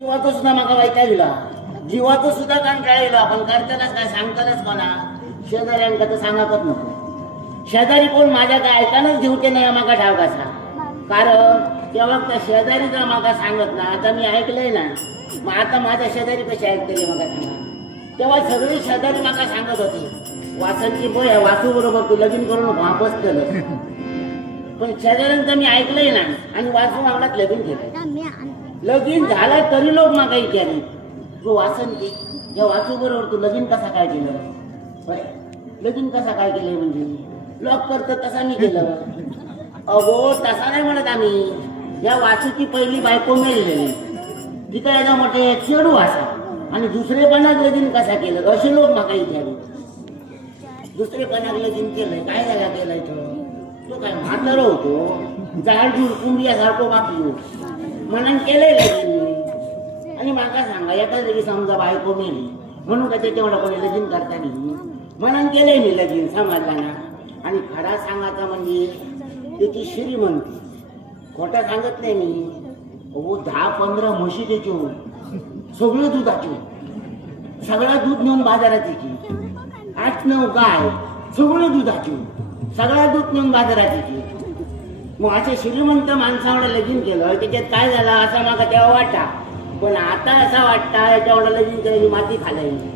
जीवाचं सुद्धा माका वैतागला, जीवाचं सुद्धा कंटाळलो. आपण करतानाच काय सांगतानाच म्हणा शेजाऱ्यांका तर सांगाकच नको. शेजारी कोण माझ्या काय ऐकानच घेऊते नाही माका ठाव कसा. कारण तेव्हा त्या शेजारीचा माका सांगत ना. आता मी ऐकलंय ना, मग आता माझ्या शेजारी कशी ऐकतले माका सांगा. तेव्हा सगळी शेजारी माका सांगत होती वासनची बोय वासू बरोबर तू लगीन करून वापस केलं. पण शेजाऱ्यांचं मी ऐकलंय ना आणि वासू मागण्यात लगीन केलं. लगीन झाला तरी लोक मागा विचारले तू वासन की या वासू बरोबर तू लगीन कसा काय केलं. लगीन कसा काय केलंय म्हणजे लोक करत तसा मी केलं. अगो तसा नाही म्हणत आम्ही. या वासूची पहिली बायको मिळलेली तिथं याचा मोठे चेडू असा आणि दुसरेपणात लगीन कसा केलं असे लोक मागा विचारले. दुसरेपणात लगीन केलंय काय झाला केलाय तो काय म्हातारा होतो झाडझूड कुंभियासारखं बापली म्हणून केलंय लगीन. आणि माका सांगा एका जरी समजा बायको मेली म्हणून का त्याच्यावर कोणी लगीन करता नाही म्हणून केलंय मी लगीन समाजाला. आणि खरा सांगायचा म्हणजे त्याची श्रीमंती खोटा सांगत नाही मी. हो 10-15 म्हशी त्याची सगळं दुधाची सगळं दूध नेऊन बाजारात यायची. 8-9 गाय सगळं दुधाची सगळं दूध नेऊन बाजारात यायची. मग असे श्रीमंत माणसावर लगीन केलं त्याच्यात काय झालं असा मागा तेव्हा वाटा. पण आता असा वाटता याच्यावर लगीन केलेली माती खालायची.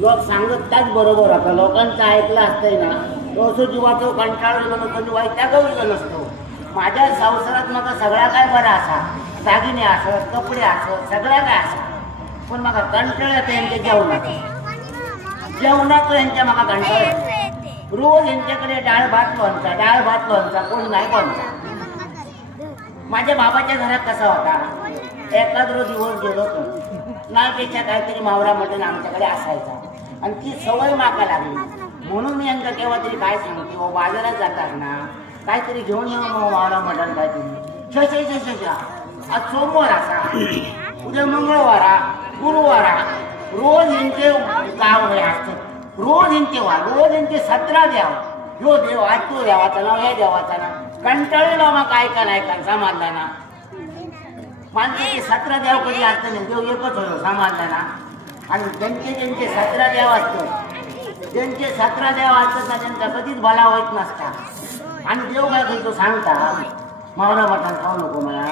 लोक सांगत त्याच बरोबर होता. लोकांचं ऐकलं असतंय ना तो असं जीवाचं कंटाळलं नसतो वैतागवलं नसतो. माझ्या संसारात मग सगळा काय बरा असा दागिने असत कपडे असत सगळा काय असा. पण मग कंटाळ्याचं यांच्या जेवणाचं यांच्या मागा कंटाळ. रोज यांच्याकडे डाळ भात लोणचा कोण नाही कोणता. माझ्या बाबाच्या घरात कसा होता एखाद दिवस गेलो तर नापेक्षा काहीतरी मावरा मटण आमच्याकडे असायचा. आणि ती सवय माका लागली म्हणून मी यांना केव्हा तरी काय सांगते हो बाजारात जातात ना काहीतरी घेऊन येऊ मावरा मटण काहीतरी शशा आज सोमवार असा उद्या मंगळवारा गुरुवारा रोज यांचे गाव हे असतं. रोज यांचे रोज यांचे 17 देव ह्यो देव आज तो देवाचा ना या देवाचा ना कंटाळलो मग काय का नाही का समाजला ना. माणसाचे 17 देव कधी असतं नाही देव एकच होतो समाजला ना. आणि ज्यांचे 17 देव असतो ज्यांचे 17 देव असतात ना त्यांचा कधीच भला होत नसता. आणि देव काय करतो सांगता मावरा मटण खाऊ नको मला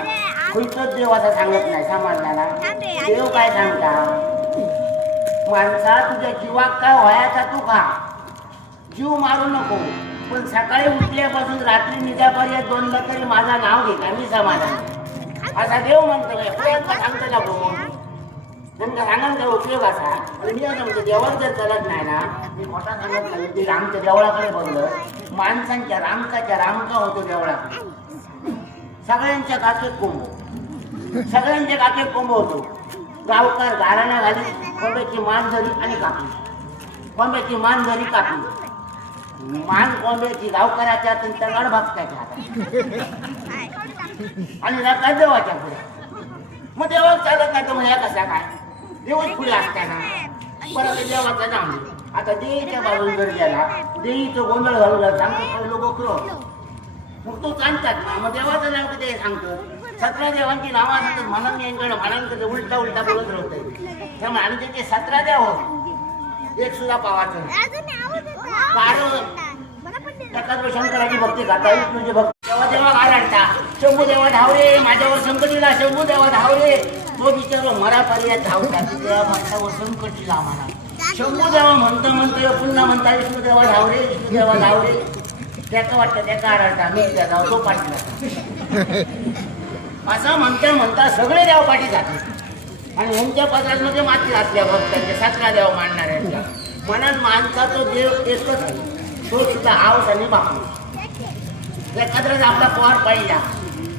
खुईतच देव असं सांगत नाही समाजला ना. देव काय सांगता माणसा तुझ्या जीवाक काय व्हायचा तू खा जीव मारू नको. पण सकाळी उठल्यापासून रात्री निद्यापर्यंत 2दा तरी माझा नाव घे का मी समाधान असा देव म्हणतो. सांगतो ना भाऊ त्यांना सांगाल काय उपयोग असा. मी असं म्हणतो देवाला जर चलत नाही ना मी मोठा सांगत नाही ते रामच्या देवळाकडे बघलं माणसांच्या रामका होतो देवळा. सगळ्यांच्या काकेत कोंब होतो. गावकार गाराणा घाली कोंब्याची मान धरी आणि कापली कोंब्याची मान धरी कापली मान कोंब्याची गावकऱ्याच्या तंत्रगाड भागताच्या आणि रका देवाच्या पुढे. मग देवा चालत नाही तर म्हणजे कसा काय देवच पुढे असताना परत देवाचा नाम. आता देवीच्या बाजून जर गेला देवीचं गोंधळ घालून सांगतो लोक मग तो सांगतात ना. मग देवाचं नाव कधी सांगतो 17 देवांची नावं असतात म्हणून यांकडे म्हणाल उलटा बोलत राहतंय. त्यामुळे आम्ही त्याचे 17 देव एक सुद्धा पावाचं कारण शंकराची भक्ती करता विष्णूची भक्ती तेव्हा देवा आढळता शंभू देवा धावरे माझ्यावर संकटीला शंभू देवा धावरे. तो बिचारो मरा पर्यंत धावता तेव्हा माझ्यावर संकटीला आम्हाला शंभू देवा म्हणतो पुन्हा म्हणता विष्णुदेवा धावरे त्याचं वाटतं त्याचा आढळता मी त्याचा तो पाठला असं म्हणता सगळे देव पाठी जातात. आणि यांच्या पदार्थामध्ये माती घातल्या भक्तांच्या 17 देव मांडणाऱ्यांच्या मनात माणसाचं देव एकच आहे तो सुद्धा आव आणि बापू एखाद्याच आपला पोहार पाहिला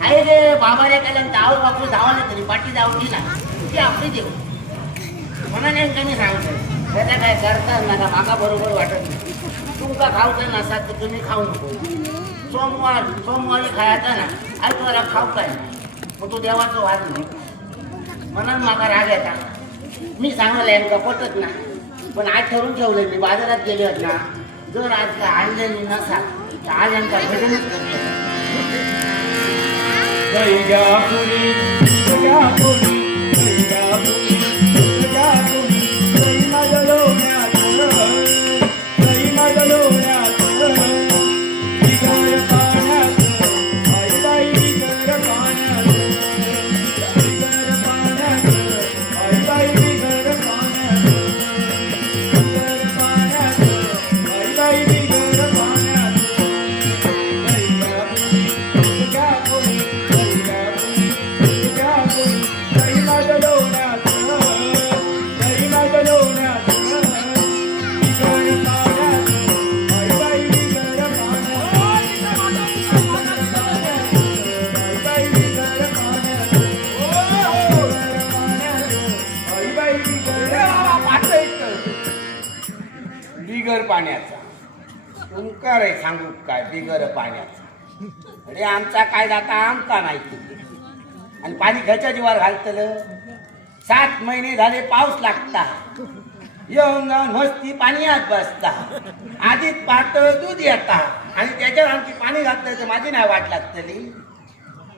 आहे रे बाबा रे केल्यानंतर आव बापू धावा नाही तरी पाठी धावली नाही ती आपली देव म्हणून यांच्या मी सांगतो त्याचा काय करतात ना मागा बरोबर वाटत नाही. तुमका खावचं नसाल तर तुम्ही खाऊ नको. सोमवारी खायचा ना आयतवारा खाऊ काय मग तो देवाचं वाद नाही म्हणून मागा राग येता. मी सांगलं यांना पटत ना पण आज ठरवून ठेवलं मी बाजारात गेले होत ना जर आज काय आणलेली नसाल तर आज यांचा भजनच करतो. पाण्याचा. तुमका रे सांगू काय बिगर पाण्याचा. अरे आमचा काय जाता आमका नाही. आणि पाणी घरच्या जीवावर घालतलं. 7 महिने झाले पाऊस लागता. येऊन जाऊन मस्ती पाण्यात बसता. आधीच पातळ दूध येता आणि त्याच्यावर आमची पाणी घातलं तर माझी नाही वाट लागतली.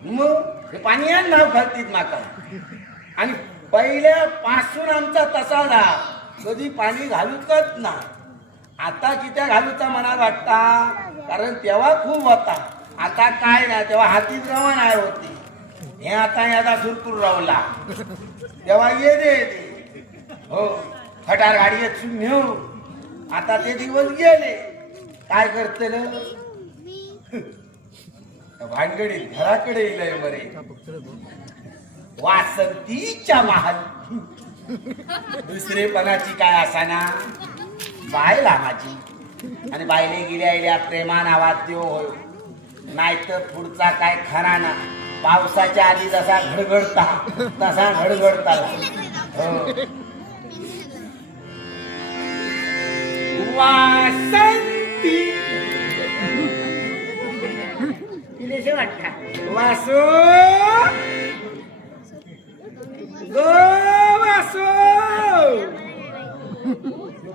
मग हे पाण्यात नाव घालतीत माका. आणि पहिल्यापासून आमचा तसा जा कधी पाणी घालूकच ना. आता कित्या घालूचा मनात वाटता कारण तेव्हा खूप होता. आता काय ना तेव्हा हातीत रवा नाही होती. हे आता याचा सुरकुर रावला तेव्हा ये दे हो खटार गाडी नेऊ. आता ते दिवस गेले. काय करतल भानगडीत घराकडे येईल बरे. वासंतीच्या महाल दुसरेपणाची काय असाना बायला माझी. आणि बायले गेल्या प्रेमान आवाज देऊ होय. नाहीतर पुढचा काय खरा ना. पावसाच्या आधी जसा घडघडता तसा घडघडता. वासंती तिलेशे वाटता वासो गो वासो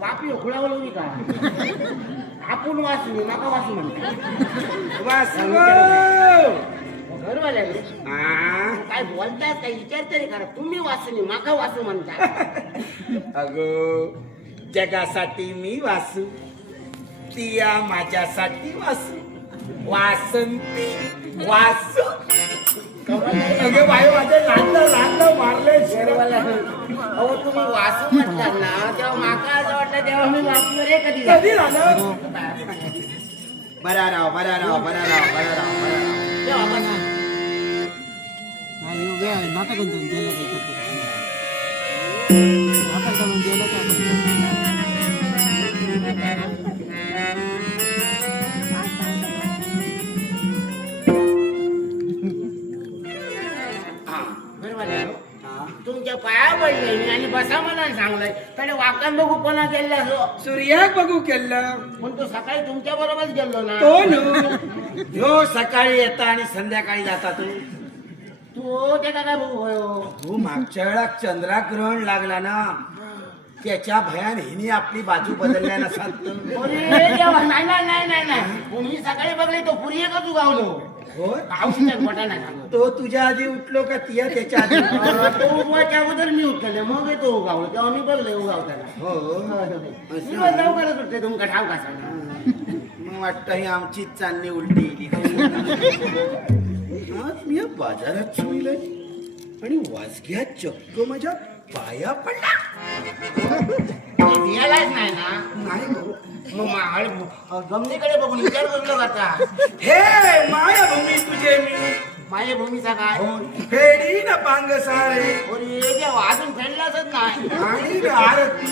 बापी खुळावलं का आपण वाचू नका वाचू म्हणतो. वासो घरवाल्या काय बोलतात काय विचार तरी करा. तुम्ही वाचनी माका वाचू म्हणता. अगो जगासाठी मी वासू तिया माझ्यासाठी वासू. वासंती वासू अगे बाई माझे लांडलं मारले घरवाल्या अहो तुम्ही वाचू म्हणतात ना तेव्हा माका असं वाटलं तेव्हा मी वाचलो रे कधी कधी झालं. बरा राव बरा राव बरा राव बरा राव बरा राव. तेव्हा आपण नाटक गेलं नाटक गेलं तुमच्या पाया पडले मी आणि बसा मला सांगलंय त्याने वाकान बघूपणा केला सूर्याक बघू केलं. पण तो सकाळी तुमच्या बरोबरच गेलो ना. तो न ह्यो सकाळी येता आणि संध्याकाळी जाता. तू ते का काय बघू तू मागच्या वेळा चंद्राग्रहण लागला ना त्याच्या भयान हिने आपली बाजू बदलल्या नसाल. नाही नाही नाही नाही नाही मी सकाळी बघले तो पुरी का तू गावलो हो मोठा नाही सांगतो. तो तुझ्या आधी उठलो का तिया त्याच्या आधी. तो उगवायच्या अगोदर मी उठले मग तो उगावलो तेव्हा मी बघले उगावताना. हो मी लवकरच उठते तुमका ठाव का सांगा. मग वाटतं ही आमचीच चांदणी उलटी. आज मी बाजारात शिवलंय आणि वाजग्या चक्क माझ्या पाया पडला. यालाच नाही ना. नाही मग गमनीकडे बघून विचार करलो करता. हे मायाभूमी तुझे मी माझ्या भूमीचा काय फेडी ना पांग सारे अरे देवा अजून फेडलाच नाही. आणि आरती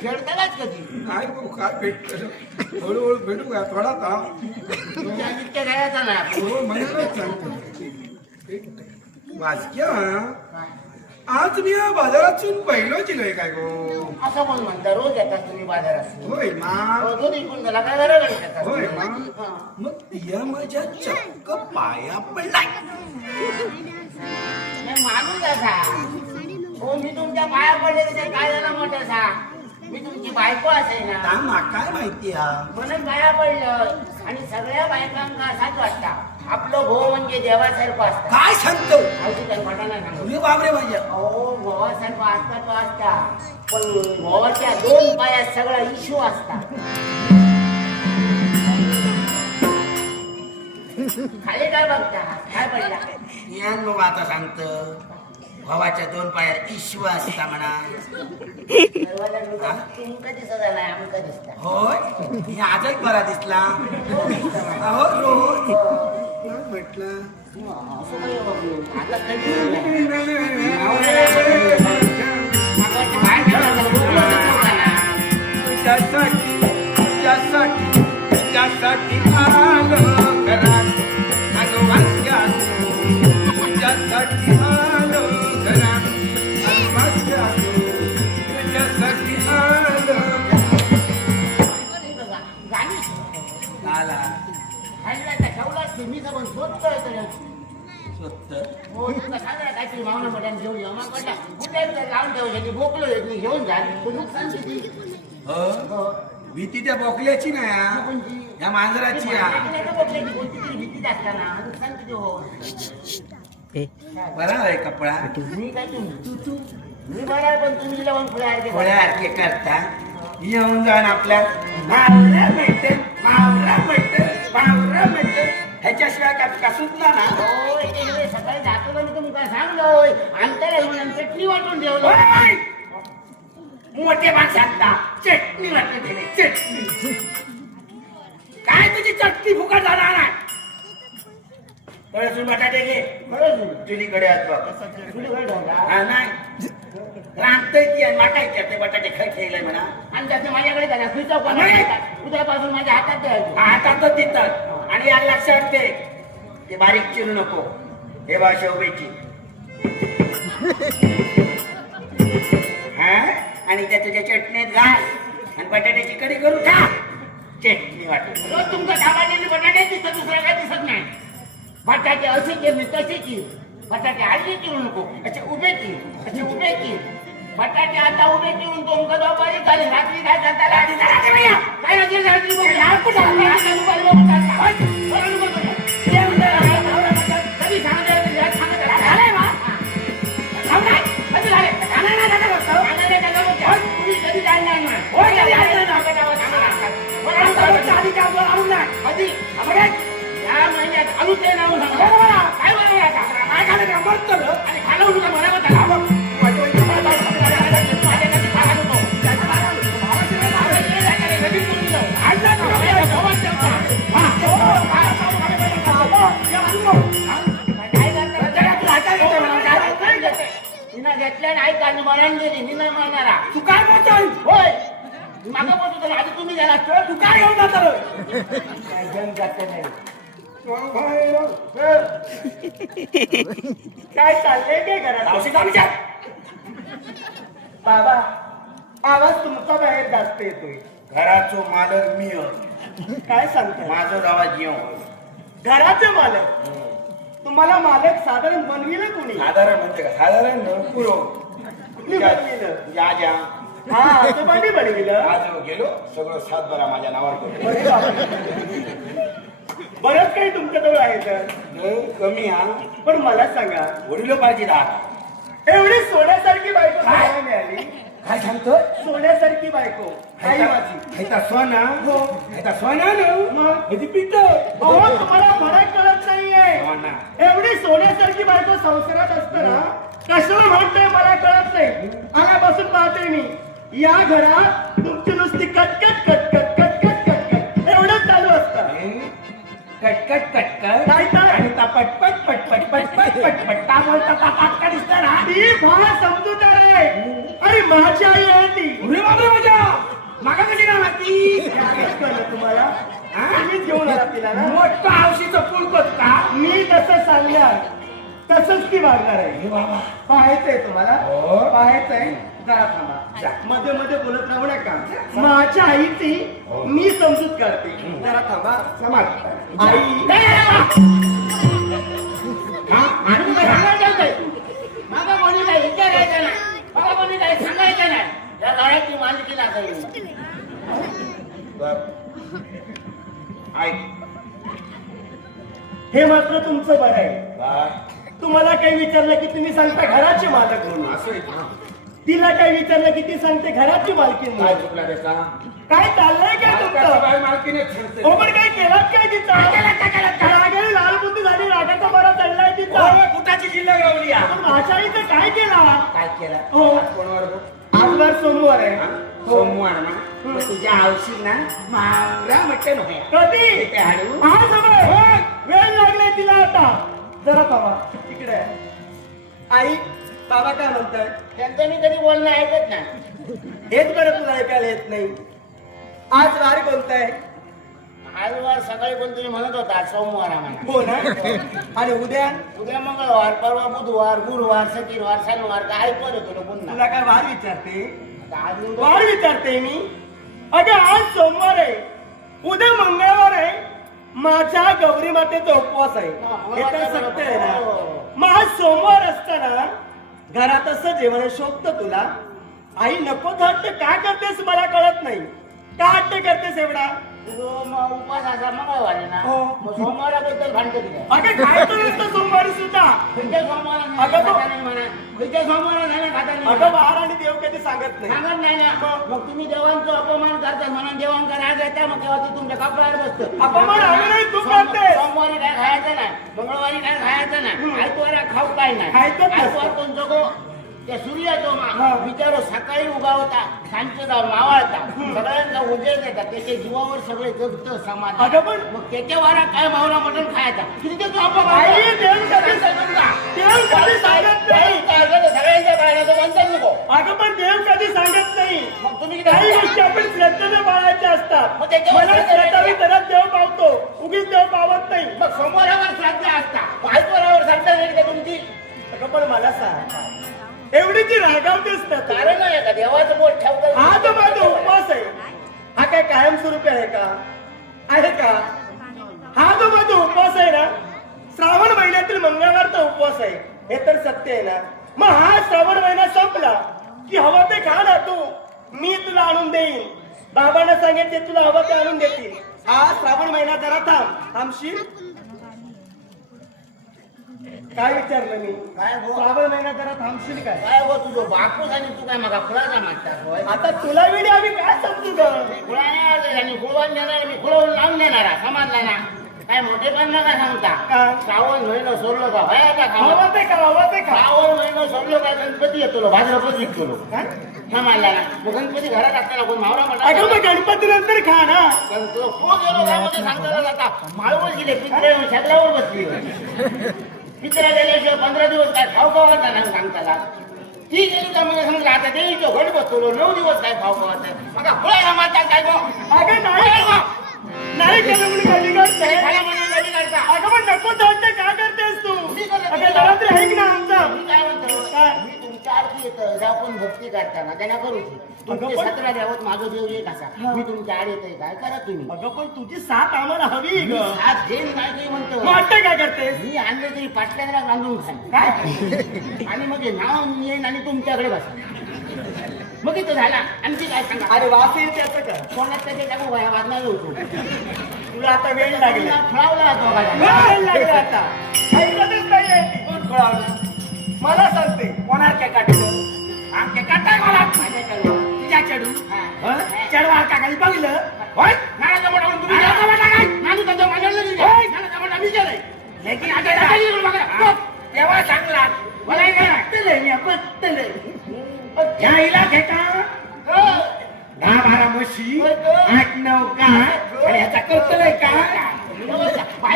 फेडतालाच कधी काय बघू काय भेट हळूहळू भेटू का थोडा का इतक्या घ्यायचा नाही. म्हणालाच सांगतो वाजक्या आज मी या बाजारातून पहिलो चिलोय काय गो. असं पण म्हणता रोज येतात तुम्ही बाजारात. होय मा रोज इकून गेला काय बरोबर होय मा मग तिया माझ्या चक्क पाया पडलाय. माणूस असा हो मी तुमच्या पाया पडले त्याच्यात काय झालं मोठं सा. मी तुमची बायको असे ना का माकाय माहिती हा म्हणून पाया पडलं. आणि सगळ्या बायकांना असाच वाटता आपलं भाऊ म्हणजे देवासारखं असतं. काय सांगतो नाही तुम्ही बाबरे माझ्या अहो भावासारखं असता तो असता पण भावाच्या 2 पायात सगळा इशू असता. खाली काय बघता काय पडला यान मग आता सांगतो भावाच्या 2 पायात इश्व असता म्हणा. तुमका दिसत नाही आमका दिसता. होय मी आजच बरा दिसला. अहो रोज म्हटलं असं काही बघू आता काही तुझ्यासाठी आलो घरात अगं वासग्या तुझ्यासाठी आलो घरात वासग्या तुझ्यासाठी आलो कुठे लावून ठेवायची बोकलो येत नाही घेऊन जा तू नुकसान किती हो भीती त्या बोकल्याची ना कोणती या मांजराची या. बोकल्याची कोणती तरी भीतीच असताना नुकसान किती हो बरा आहे कपडा मी काय तू मी बरा आहे पण तुम्ही लावून पुढे आहे थोड्यासारखे करता येऊन जाऊन आपल्या मावरा भेटेल मावरा भेटेल मावरा भेटेल ह्याच्याशिवाय का सुटला ना. हो सकाळी जातो ना मी तुम्ही काय सांगलोय अंतर येऊन चटणी वाटून ठेवलं ओय! मोठे माणसांना चटणी वाटून दिली चटणी काय तुझी चटणी फुकट जाणार नाही. थोडे बटाटे घे चुलीकडे आत बघ. हा नाही रांगतय की आणि माटायचे ते बटाटे खाय खेळले म्हणा आणि त्याचे माझ्याकडे त्याला स्विच ऑफ उद्यापासून माझ्या हातात द्यायचं हातातच देतात. आणि या लक्षात ठेव ते बारीक चिरू नको हे बा शेवबेची हा आणि त्या तुझ्या चटणीत घाल आणि बटाट्याची कढी करून खा चटणी वाटून. रोज तुमचं कामाचे बटाटे दिसत दुसरं काय दिसत नाही. बटाटे असे केले तसे की बटाटे हल्ली चिरू नको असे उभे की असे उभे की बटाटे आता उभे चिरून तुमचं दुपारी झाले रात्री काय करता काय रात्री रात्री या महिन्यात आलूच आहे नाव काय बरोबर आणि खाला तुका म्हणावं घेतल्या नाही का मरण गेली मी नाही म्हणणारा तू काय बोलतोय होय मागा बोलतो आधी तुम्ही गेला तू काय येऊन जातो काय जण जात नाही काय चाललंय काय घरात बाबा आवाज तुमचा बाहेर जास्त येतोय घराचो मालक मी काय सांगताय माझं आवाज येऊ घराचे मालक तुम्हाला मालक साधारण बनविलं कोणी साधारण म्हणजे का साधारण पुरो कुणी बनविलं या ज्या हा आजोबांनी बनविलं आज गेलो सगळं सातबारा माझ्या नावावर करून अरे बापरे. बरंच काही तुमच्याजवळ आहे तर कमी हा पण मला सांगा वडील पाहिजे दहा एवढी सोन्यासारखी बायको तुम्हाला मिळाली काय सांगतो सोन्यासारखी बायको आई माझी खायचा सोना हो. खायचा सोना न मग म्हणजे पित अहो तुम्हाला फरक कळत नाहीये सोना एवढी सोन्यासारखी बायको संसारात असताना कशाला म्हणतोय मला कळत नाही आल्यापासून पाहते मी या घरात तुमची नुसती कटकट कटकट कटकट कटकट एवढंच चालू असतं कटकट कटकट काय तर? आणि ता पटपट पटपट पटपट पटपट ता बोलता ता पाटका दिसता ना ती फार समजूतदार आहे अरे माझी आई आहे ती अरे बाबा माझ्या मागा कशी ना ती काहीच कळलं तुम्हाला हा? तुम्हीच घेऊन आला तिला ना मोठं आवशीचं पुळकत का मी तसं सांगणार तसंच ती वागणार आहे हे बाबा पाहायचंय तुम्हाला हो. पाहायचंय जरा जा. थांबा मध्ये मध्ये बोलत राहू नका माझ्या आईची हो. मी समजूत करते जरा थांबा समाज आई हा आणि तुला सांगायचं नाही माझा कोणी काही विचारायचं नाही मला कोणी काही सांगायचं नाही या लढाईची मालकी नाही ऐक हे मात्र तुमचं बरं आहे बा तुम्हाला काही विचारलं की तुम्ही सांगता घराची मालक म्हणून असं आहे ना. तिला काही विचारलं की ती सांगते घराची मालकी काय म्हणून चुकला त्याचा काय चाललंय काय तुमचं मालकीने सांगते हो पण काय केलं काय तिचा रागाने लाल बुद्धी झाली रागाचा बरा चढलाय तिचा कुठाची जिल्हा गावली पण माझ्या आईचं काय केला काय केलं हो. आज कोणावर बघ? आजवर सोमवार आहे हा? हो. सोमवार ना मग तुझ्या आवशी ना मावरा मटण होया कधी ते हाडू आज हवंय. वेळ लागलाय तिला आता जरा थांबा इकडे आहे. आई बाबा काय म्हणताय त्यांचं मी कधी बोलणं ऐकत नाही हेच बरं तुला ऐकायला येत नाही आज वार कोणताय आज वार सकाळी कोण तुम्ही म्हणत होता सोमवार आम्हाला हो ना आणि उद्या उद्या मंगळवार परवा बुधवार गुरुवार शुक्रवार शनिवार काय ऐकत होतो पुन्हा तुला काय वार विचारते वार विचारते मी अगं आज सोमवार आहे उद्या मंगळवार आहे माझ्या गौरी मातेचा उपवास आहे हे तर सत्य आहे ना मग आज सोमवार असताना घरात असं जेवण शोभतं तुला? आई नको हट्ट का करतेस मला कळत नाही. का हट्ट करतेस एवढा? मग उपास असा मंगळवारी ना हो. मग सोमवाराबद्दल भांडत नाही. अगं काय असतं सोमवारी सुद्धा? पुढच्या सोमवारा अगं नाही तो- खाता नाही म्हणा. पुढच्या सोमवारा नाही खाता नाही अगं बाहेर आणि देव कधी सांगत नाही. सांगत नाही ना. मग तुम्ही देवांचा अपमान करता म्हणून देवांचा राग येता मग तेव्हा ते तुमच्या कपड्यावर बसतं. अपमान आम्ही नाही, तू करतेस. सोमवारी काय खायचं नाही, मंगळवारी काय खायचं नाही, आयतवारा खाऊ काय नाही. खायचंच नसतं. आयतवार कोण जगो त्या सूर्य तो हा. बिचारो सकाळी उगावता सांजचे जाऊन मावळता सगळ्यांचा उजेड देतात त्याच्या जीवावर सगळे जगतं समाज. अगं पण मग त्याच्या वारा काय मावरा मटण खायचा किती ते तू अपमान आई, करतो? देव कधी- समजा. देव कधी सांगत नाही. काय झालं? सगळ्यांच्या बाळाचं बंधन नको. अगं पण देव कधी सांगत नाही. मग तुम्ही काही किती गोष्टी आपण श्रद्धेने पाळायच्या असतात. मग त्याच्यावर मला श्रद्धा श्रद्धा मी नाही. तरच देव पावतो, उगीच देव पावत नाही. मग सोमवारावर श्रद्धा असता आयतवारावर श्रद्धा नाही का तुमची? अगं पण मला सांग, एवढी ती रागावतेस ना तू? कारण आहे का देवाचं बोट ठेवतं? हा तर माझा उपवास आहे. हा काय कायमस्वरूपी आहे का? आहे का? हा जो माझा उपवास आहे ना, श्रावण महिन्यातील मंगळवारचा उपवास आहे, हे तर सत्य आहे ना. मग हा श्रावण महिना संपला की हवं ते खा ना तू, मी तुला आणून देईन. बाबांना सांगितले तुला हवं ते आणून देतील. हा श्रावण महिना जरा थांबशील? काय विचारलं मी? काय हो? श्रावण महिना जरा थांबशील काय? काय हो तुझं बापूस आणि तू काय मग फुलाचा मागतात होय? आता तुला वेळी आम्ही काय समजू ग? फुला नाही आलं आणि फुलवान देणार मी फुलवून लावून देणार समाजला ना. काय मोठे पण नका सांगता. काय? श्रावण महिना सोडलो का होय आता खाऊ? हवं ते खा, हवं ते खा. श्रावण महिना सोडलो का गणपती येतो भाद्रपद निघतो काय? समाजला ना. मग गणपती घरात असताना कोण मावरा अगं म्हणा मग गणपती नंतर खा ना. सांगता जाता माळवर गेले पित्रे सगळ्यावर बसली पित्रा गेल्याशिवाय 15 दिवस काय खाऊ खावायचा नाही सांगताला. ती गेली का म्हणजे समजा आता देवीचं घट बसवलो 9 दिवस काय खाऊ खावायचं मग फुला माता काय गो अगं नाही नाही केलं म्हणून कधी करते. खाला म्हणून कधी करता? अगं पण नको थांबते का करतेस तू? मी करत अगं नाही. जरा तरी ऐक ना आमचा. मी काय म्हणतो मी तुमच्या आरती येतं आपण भक्ती करताना त्यांना करू तुमचे पण- 17 द्यावत माझं देव एक असा मी तुमच्या आड येतोय काय करा तुम्ही अगं पण तुझी साथ आम्हाला हवी ग. आज देन काय काही म्हणतो मग आता काय करतेस? मी आणले तरी पाटल्याला बांधून खाईन काय आणि मग हे नाव येईन आणि तुमच्याकडे बसा मग इथं झाला आणखी काय सांगा अरे वास येते त्याचं का? कोणात त्याच्या टाकू काय वाजणार होतो तुला आता वेळ लागेल. फळावला तो वेळ लागेल आता. ऐकतच नाहीये. कोण फळावला मला सांगते कोणाच्या काटलं आमच्या काटा मला माझ्या चढवा तिच्या चढू चढवा का काही बघलं होय नाळाचा मोठा तुम्ही नाळाचा मोठा काय नाणू त्याच्या माझ्याला नाही होय नाळाचा मोठा मी केलंय लेकिन आता काही बघा तेव्हा चांगला मला काय पटलंय मी पटलंय ह्या इलाके का 10-12 म्हशी 8-9 गाय आणि ह्याचा कौतलय का?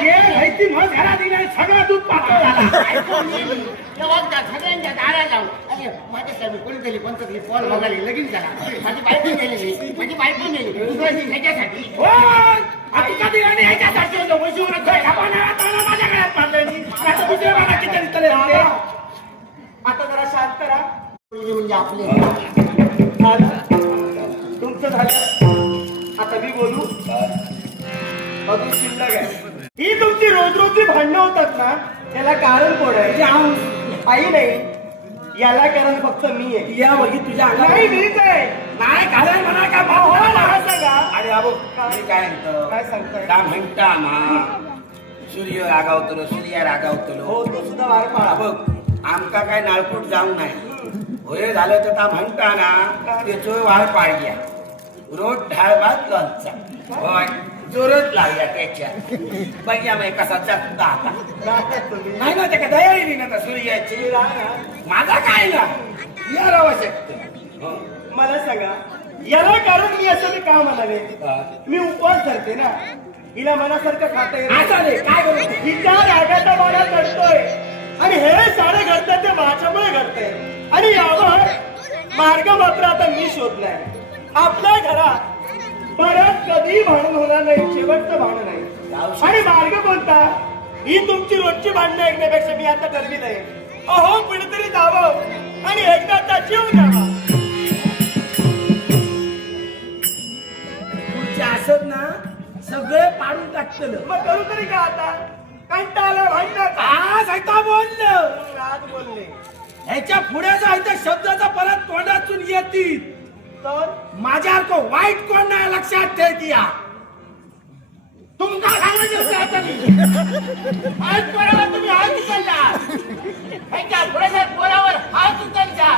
ये माहिती मग घरात दिलाय सगळं दूध पातळ झाला. सगळ्यांच्या दारा जाऊन अरे माझ्यासाठी कोणीतरी कोणतरी पोर बघायला लगीन करा माझी बायको गेलेली माझी बायको गेली दुसऱ्याची ह्याच्यासाठी आता कधी आणि ह्याच्यासाठी होतं म्हशीवर माझ्या घरात मारले आता दुसऱ्या मला किती तरी राहते. आता जरा शांत राहा. म्हणजे आपले तुमचं झालं आता मी बोलू. अजून शिल्लक आहे. ही तुमची रोज रोजची भांडणं होतात ना त्याला कारण कोण आहे? आई नाही याला कारण फक्त मी आहे. या बघी तुझ्या नाही मीच आहे. नाही कारण म्हणा का भाऊ सांगा. अरे बाबू मी काय म्हणतो काय सांगताय? का म्हणता मा सूर्य रागावतलो सूर्य रागावतलो हो तो सुद्धा वार पाळा. बघ आमका काय नाळपूट जाऊ नाही होय झालं तर ता म्हणता ना त्याचो वार पाडल्या रोज ढाळ भात लोणचा होय जोरच लागल्या त्याच्या बघ्या माहिती कसा जगता आता राहतात तुम्ही. नाही ना त्या दयाळी ना सूर्याची माझा काय ना या राहू शकतो मला सांगा याला कारण मी असं मी का म्हणाले? मी उपवास धरते ना हिला मनासारखं खाता येत काय बोलतो हिच्या रागाचा मारा चढतोय आणि हे सारं घडतंय ते माझ्यामुळे घडतंय आणि यावर मार्ग मात्र आता मी शोधलाय. आपल्या घरात परत कधी भांडण होणार नाही शेवटचं भांडण नाही. आणि मार्ग कोणता? ही तुमची रोजची भांडणं ऐकण्यापेक्षा मी आता ठरविलंय अहो कुणीतरी जावं आणि एकदाचा जीव द्यावा. तुमच्या असत ना सगळे पाडून टाकतलं मग करू तरी का आता? कंटाळा भांडणाचा. आज ऐका बोललं आज बोलले ह्याच्या पुढे जायचं शब्दाचा परत तोंडातून येतील तर माझ्यासारखं वाईट कोण नाही लक्षात ठेवतीया तुमका सांगायचं आता मी आज पोरावर तुम्ही हात उचलता ह्याच्या पुढे जर पोरावर हात उचलता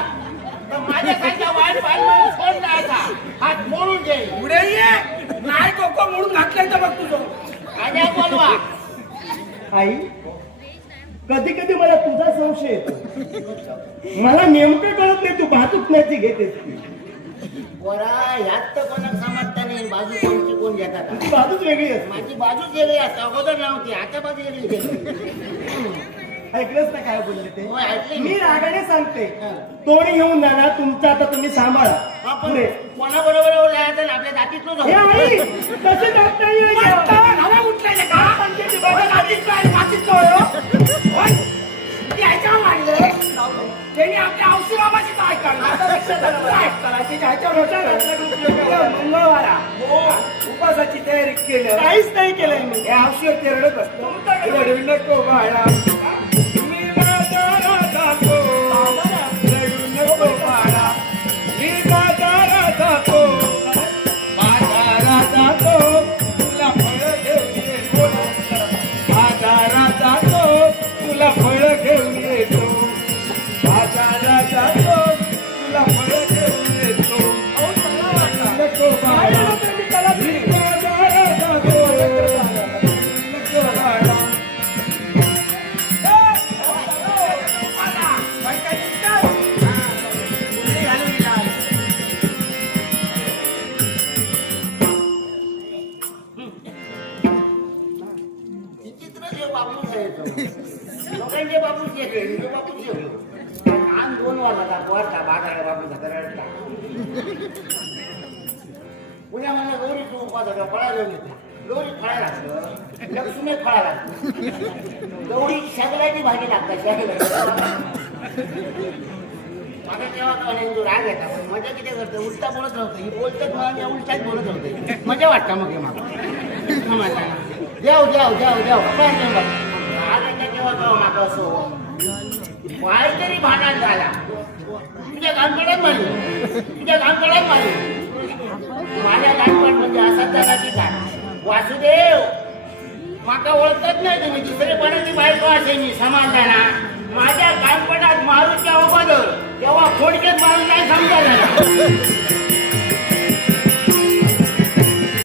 तर माझ्यासारख्या वाईट माणूस कोण नाही का हात मोडून जाईल पुढे ये नाही कोको मोडून घातलंय तर बघ तुझं आज्ञा बोलवा आई कधी कधी मला तुझा संशय येतो मला नेमकं कळत नाही तू भातूक नाही घेतेस ती पोरा ह्यात तर कोणाक समजता नाही बाजू कोणची कोण घेतात तुझी बाजूच वेगळी असते माझी बाजूच वेगळी असते अगोदर नव्हती आता बाजू वेगळी केली ऐकलंच ना काय बोलले ते होय, ऐकलंय मी. मी रागाने सांगते हा. तोडी घेऊन जाणार तुमचं आता तुम्ही सांभाळा आपण पुढे कोणाबरोबर जायचं ना आपल्या जातीतलं हे जाऊ आई तसे जात नाही उठलेले का त्यांनी आपल्या औषधाबाशीच मंगळवारा उपासाची तयारी केली काहीच नाही केलंय मी हे औषध ते रडत असतो रडू नको बाळा मी बाजारात जातो रडू नको बाळा मी बाजारात जातो तुला फळ घेऊन येतो बाजारात जातो तुला फळ घेऊन येतो बाजारात जातो तुला फळ घेऊन येतो नको बाळा मी बाजारात जातो नको बाळा विचित्र जे बापूस आहे लोकांचे बापूस वेगळे हिंदू बापूस वेगळे आम दोन वाजता वरता बाजारा बापूचा रडता पुण्या मला गौरी तू उपासाचा फळा घेऊन येतला गौरी फळा लागतं लक्ष्मी फळा लागतं गौरी सगळ्याची भाजी लागतात माझा तेव्हा का हिंदू राग येतात पण मजा किती करतो उलटा बोलत राहतो ही बोलतात मला मी उलटाच बोलत राहते मजा वाटतं मग हे मला जाऊ काय नाही बघ रागाच्या तेव्हा का माका असो काहीतरी भांडण झाला तुझ्या गानपडात मारली माझ्या गानपड म्हणजे असाच झाला की काय वासुदेव माका ओळखत नाही तुम्ही दुसरेपणाची बायको असे मी समाधाना माझ्या गानपडात मारूच्या अगोदर तेव्हा खोडक्यात मारून नाही समजा